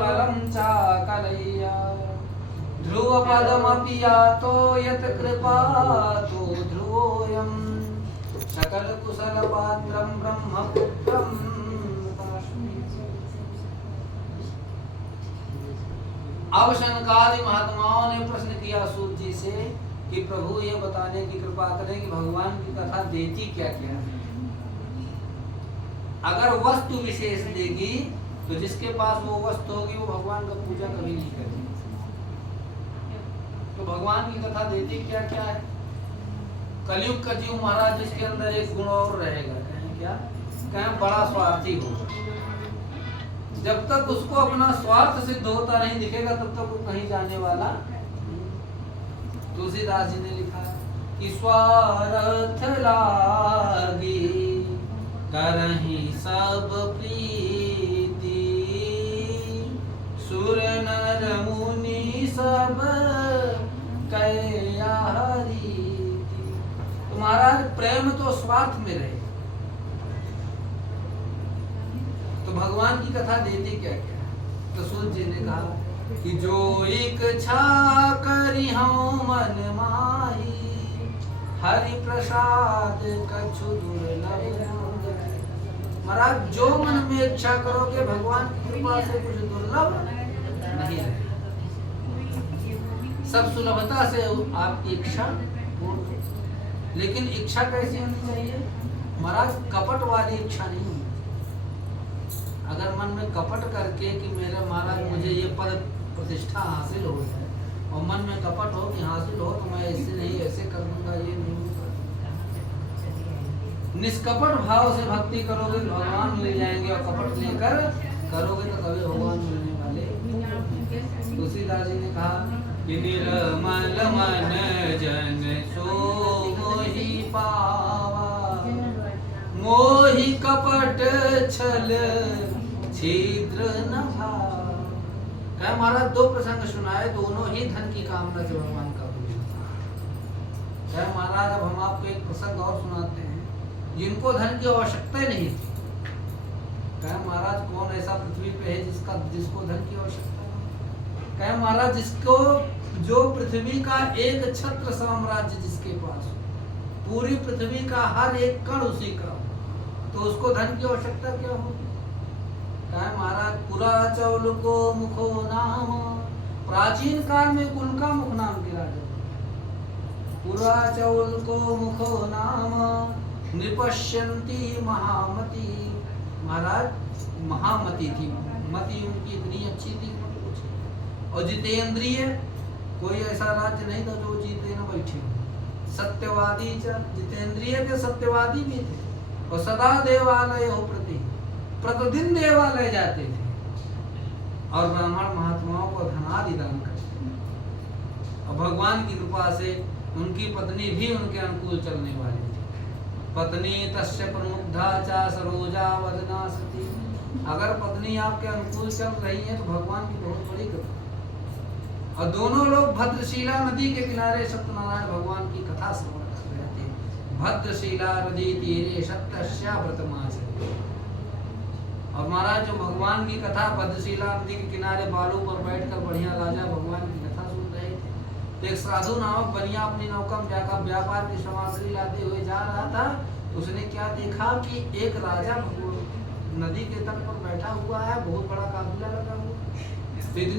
केवलं चाकलय्या ध्रुवपदमपि यातो यत् कृपातो ध्रुवोऽयं सकलकुशलपात्रं ब्रह्मपुत्रं तस्मै। अब शनकादि महात्माओं ने प्रश्न किया सूत जी से कि प्रभु ये बताने की कृपा करें कि भगवान की कथा देती क्या क्या है। अगर वस्तु विशेष देगी तो जिसके पास वो वस्तु होगी वो भगवान का पूजा कभी नहीं करेगी। तो भगवान की कथा देती क्या क्या है। कलयुग का जीव महाराज जिसके अंदर एक गुण और रहेगा, कहें क्या, कहें बड़ा स्वार्थी होगा। जब तक उसको अपना स्वार्थ सिद्ध होता नहीं दिखेगा तब तक वो कहीं जाने वाला। तुलसीदास जी ने लिखा कि स्वार्थ लागी करहि सब प्रीति सुर नर मुनि सब कया हरि। तो महाराज प्रेम तो स्वार्थ में रहे तो भगवान की कथा देती क्या क्या। तो सूत जी ने कहा कि जो इच्छा करी हूँ मन माही हरि प्रसाद कछु दुर्लभ। महाराज जो मन में इच्छा करोगे भगवान की कृपा से कुछ दुर्लभ नहीं है। सब सुलभता से आपकी इच्छा पूर्ण। लेकिन इच्छा कैसी होनी चाहिए महाराज, कपट वाली इच्छा नहीं। अगर मन में कपट करके कि मेरे महाराज मुझे ये पद प्रतिष्ठा हासिल हो जाए और मन में कपट हो कि हासिल हो तो मैं ऐसे नहीं ऐसे कर दूंगा, ये नहीं होगा। निष्कपट भाव से भक्ति करोगे तो भगवान मिल जाएंगे और कपट लेकर करोगे तो कभी भगवान मिलने वाले। तुलसीदास जी ने कहा कि निर्मल मन जन सो मोहि पावा मोहि कपट छल छिद्र न भाव। कहे महाराज दो प्रसंग सुनाए, दोनों ही धन की कामना से भगवान का पूजा। कहे महाराज अब हम आपको एक प्रसंग और सुनाते हैं जिनको धन की आवश्यकता नहीं थी। कहे महाराज कौन ऐसा पृथ्वी पे है जिसको धन की आवश्यकता नहीं। कहे महाराज जिसको जो पृथ्वी का एक छत्र साम्राज्य जिसके पास पूरी पृथ्वी का हर एक कण उसी का तो उसको धन की आवश्यकता क्या होगी। कहे महाराज पुरा चौल को मुखो नाम, प्राचीन काल में कुल का मुख नाम के राजा। पुरा चौल को मुखो नाम निपश्यंती महामती। महाराज महामती थी, मति उनकी इतनी अच्छी थी मत पूछिए। और जितेंद्रिय, कोई ऐसा राज्य नहीं था जो जीते न बैठे। सत्यवादी, जितेंद्रिय के सत्यवादी भी थे और सदा देवालय हो प्रति प्रतिदिन देवालय जाते थे और ब्राह्मण महात्माओं को धनादि दान करते थे। और भगवान की कृपा से उनकी पत्नी भी उनके अनुकूल चलने वाली थी। पत्नी तस्य प्रमुग्धा चा सरोजा वदना सती। अगर पत्नी आपके अनुकूल चल रही है तो भगवान की बहुत बड़ी कृपा। और दोनों लोग भद्रशिला नदी के किनारे सत्यनारायण भगवान की कथा श्रवण कर रहे थे। भद्रशिला नदी तीरे सत्यस्या व्रतमाचरे। और महाराज जो भगवान की कथा भद्रशिला नदी के किनारे बालू पर बैठकर बढ़िया राजा भगवान की कथा सुन रहे थे। तो एक साधु नामक बनिया अपनी नौका में जाकर व्यापार की सामग्री लाते हुए जा रहा था। तो उसने क्या देखा कि एक राजा नदी के तट पर बैठा हुआ है, बहुत बड़ा काफिला लगा हुआ। तो इतनी